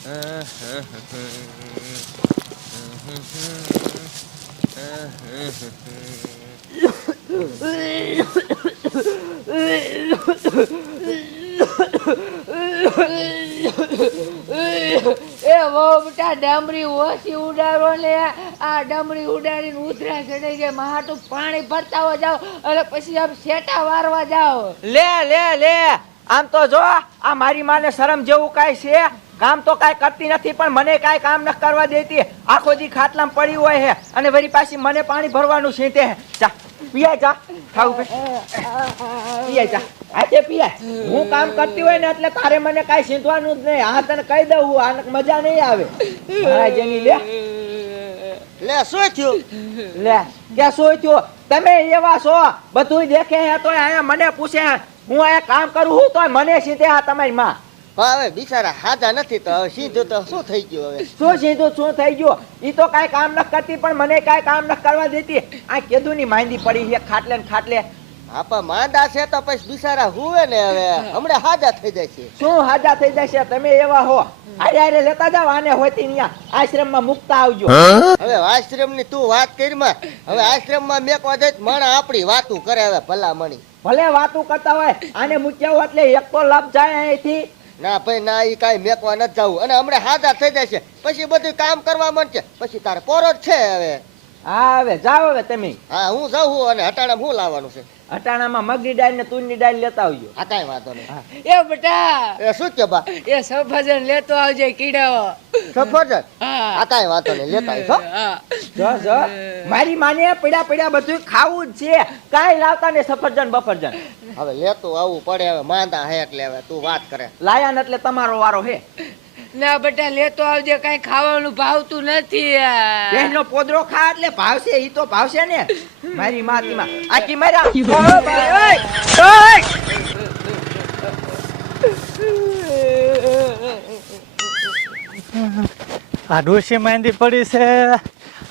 એ બહુ બેટા, ડામરી ઓછી ઉડાડો ને આ ડામરી ઉડાડીને ઉધરા ચડી જાય. માહાટું પાણી ભરતા જાવ અને પછી આમ શેટા વારવા જાવ લે લે લે. આમ તો જો આ મારી માને શરમ જેવું કાંઈ છે? કામ તો કાંઈ કરતી નથી પણ મને કાંઈ કામ ન કરવા દેતી. આખો દી ખાટલામાં પડી હોય હે અને વળી પાછી મને પાણી ભરવાનું છે તે જા પીયા જા. ખાવું પે પીયા જા. આજે પીયા હું કામ કરતી હોય ને એટલે તારે મને કાંઈ સીંધવાનું જ નહીં. આ તને કહી દઉં હું આને મજા નહીં આવે. મારા જેની લે. લે શું થયું? લે કે શું થયું? તમે એવા છો બધું દેખે હે તોય અહીંયા મને પૂછે હે. આ કામ કરું હું તો મને સીધે આ તમારી માં. હવે બિચારા હાજા નથી તો હવે સીધું તો શું થઈ ગયું હવે? શું સીધું શું થઈ ગયું? ઈ તો કાંઈ કામ ન કરતી પણ મને કાંઈ કામ ન કરવા દેતી. આ કેદું ની માંદી પડી છે ખાટલે ને ખાટલે. આપા માંદા છે તો પછી બિચારા હુવે ને હવે? હમણાં હાજા થઈ જાય છે. શું હાજા થઈ જશે તમે એવા હો. આરે આરે લેતા જાવ આને હોતી ન્યા. આશ્રમમાં મુકતા આવજો. હવે આશ્રમની તું વાત કરી માં. હવે આશ્રમમાં મેકવા જાય તો માણસ આપણી વાતું કરે હવે ભલા મણી ભલે વાતું કરતા હોય આને મૂક્યા એટલે એક તો લાભ જાય અહીંથી. ના ભાઈ ના એ કાંઈ મેકવા નથી જવું અને હમણાં હાજા થઈ જાય છે પછી બધું કામ કરવા મળશે. પછી તારે પોરો જ છે હવે. હા હવે જાઓ હવે તમે. હા હું જાઉં અને હટાણામાં હું લાવવાનું છે? અટાણામાં મગની દાળ ને તુરની દાળ લેતા આવજો. આ કાંઈ વાતો નહીં. એ બેટા. એ શું કે બા? એ સફરજન લેતો આવજે કીડાઓ. સફરજન? આ કાઈ વાંધો નહીં લેતા આવજો જો જો. મારી માને પડ્યા પડ્યા બધું ખાવું જ છે. કાઈ લાવતા ને સફરજન બફરજન. હવે લેતું આવવું પડે હવે માંદા હે એટલે હવે તું વાત કરે. લાયા ને એટલે તમારો વારો હે. ના બેટા લેતો આવજે કઈ ખાવાનું ભાવતું નથી આ. બેનનો પોદરો ખા એટલે ભાવશે ઈ તો ભાવશે ને મારી માતીમાં આખી માર્યા ઓય ભાઈ, ઓય! ઓય! આ ડોસી માંદી પડી છે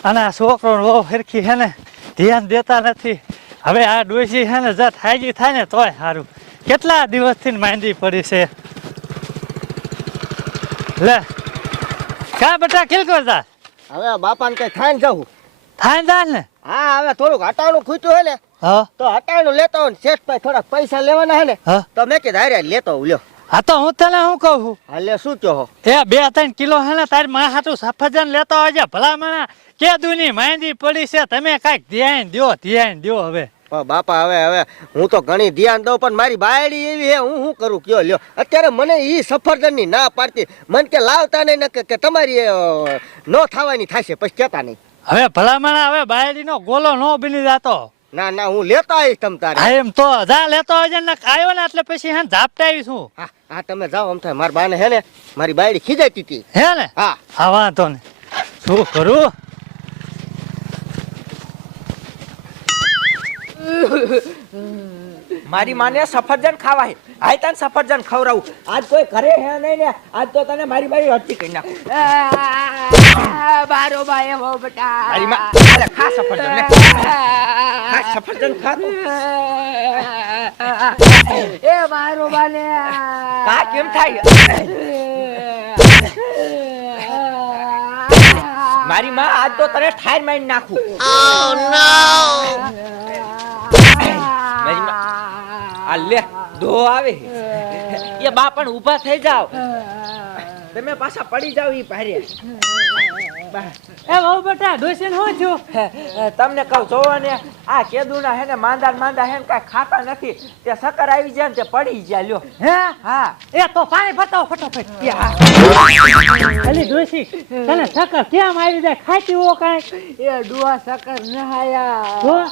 અને આ છોકરો બહુ સરખી હે ને ધ્યાન દેતા નથી હવે આ ડોસી છે ને હાજી થાય ને તોય સારું કેટલા દિવસથી માંદી પડી છે લે. કા બટા ખેલ કરતા હવે બાપાને કઈ થાય ને જવું. થાય દાલ ને? હા હવે થોડુંક હટાણું ખૂટ્યું હે ને હા. તો હટાણું લેતો હોય શેઠ ભાઈ થોડાક પૈસા લેવાના હે ને તો મેં કીધું હારે લેતો હું લ્યો. હા તો હું તને શું કહું છું? હાલે શું કહો? હો? એ બે ત્રણ કિલો હે ને તારી માં હાટું સફરજન લેતો આવજે. ભલા મને કે દુની માંદી પડી છે તમે કાંઈક ધ્યાન દ્યો ધ્યાન દ્યો હવે. બાપા હવે હવે હું તો ઘણી ધ્યાન દઉં પણ મારી બાયડી એવી હે હું શું કરું? કયો લ્યો. અત્યારે મને એ સફરજનની ના પાડતી. મને કે લાવતા નહીં ને કે તમારી ન થવાની થશે પછી કેતા નહીં. હવે ભલામણ હવે બાયડીનો ગોલો નો બની જાતો. ના ના હું લેતો આવીશ તમ તારે. હા એમ તો જા લેતો આવજે ને આવ્યો ને એટલે પછી હે ઝાપટાવીશું હા. હા તમે જાઓ આમ થાય. મારી બાને હે ને મારી બાયડી ખીજાતી હતી હે ને? હા. હા વાંધો ને શું કરું? મારી માને સફરજન ખાવા હે. આય તને સફરજન ખવરાવું આજ કોઈ ઘરે હે નહીં ને આજ તો તને મારી મારી હડતી કરી નાખું. આ, બારો બાય હો બેટા. મારી માં અરે ખા સફરજન ને ખા સફરજન ખા તું. એ મારો બાને કા કેમ થાય? મારી માં આજ તો તને ઠાર મારી નાખું. ઓ માં આ લે ધો આવે. એ બા પણ ઊભા થઈ જાવ તમે પાછા પડી જાવ ઈ ભારે. એ બહુ બેટા ડોસીને હો છો? તમને કહું જોવાને આ કેદુના હે ને માંદા માંદા હે ને કાંઈ ખાતા નથી. તે સકર આવી જાય ને તે પડી જાય લ્યો. હે? હા. એ તો પાણી બતાવો ફટાફટ. અલી ડોસી તને સકર કેમ આવી જાય? ખાતી હો કાંઈ? એ ડુઆ સકર નહાયા?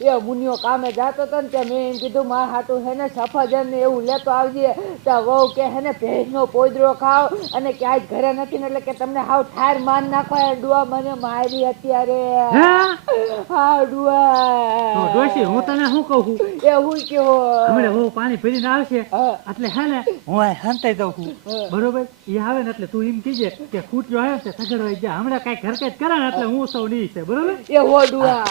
એ મુનિયો કામે જાતો તો ને તે મેં એમ કીધું માર હાટું હે ને સફરજન ને એવું લેતો આવજે. તો વહુ કે હે ને ભેંસનો પોદરો ખાવ અને કે આજ ઘરે નથી ને એટલે કે તમને હાવ ઠાર માન નાખો ડુઆ મને મારી અત્યારે. હા? ડુઆ. ડોશી હું તને શું કહું છું? એ હું કેવો હમણે હું પાણી ભરીને આવશે એટલે હે ને હું આ હંતાઈ દઉં છું. બરોબર? એ આવે ને એટલે તું એમ કીજે કે ખૂટ્યો આવે ને તે સગડવાઈ જા હમણાં કાંઈ ઘરકેજ કરે ને એટલે હું સૌ નહીં છે બરોબર? એ હો ડુઆ.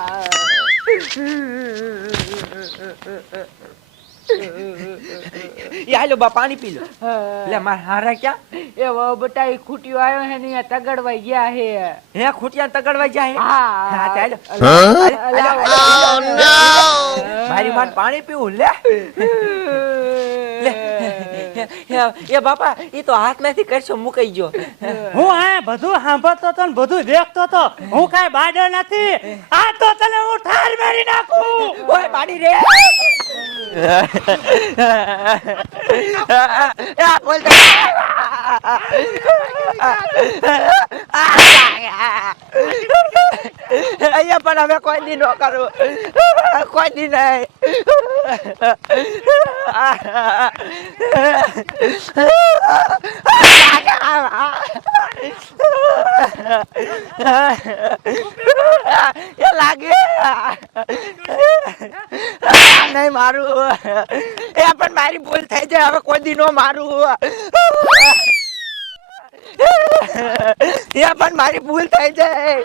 હાલો બા પાણી પી લો. લે માર હારા ક્યાં? એ બટા એ ખૂટ્યો આવ્યો હે ને અહીંયા તગડવાઈ ગયા હે હે ખૂટિયા તગડવા જાય હા. હા, ચાલો. મારી માન પાણી પીવું લે. એ બાપા એ તો હાથમાંથી કરશો મુકાઈ ગયો. હું આ બધું સાંભળતો તો ને બધું દેખતો તો હું કઈ બાડો નથી. આ તો તને હું ઠાર મારી નાખું. ઓય પાડી રે. અહીંયા પણ હવે કોઈ દી ન કરું કોઈ દી નહીં લાગે નહીં મારું. એ પણ મારી ભૂલ થઈ જાય, હવે કોઈ દી નો મારું. એ પણ મારી ભૂલ થઈ જાય.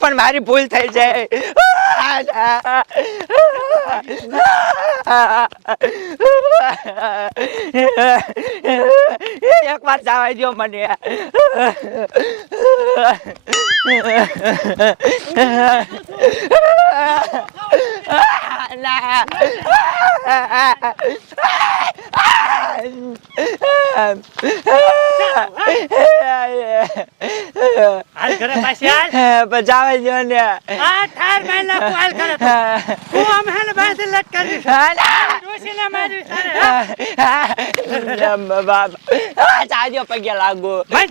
પણ મારી ભૂલ થઈ જાય. એક વાર જવા દો મને. બચાવે જો ને. આ ઠાર હાલ ઘરે તો. હું આમ હેને બાંધી લટકાવી ડોશીને મારી તારે હા? ચાજો પગે લાગુ. ભાઈ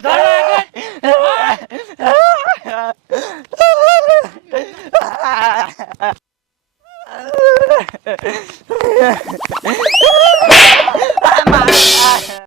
呵 呵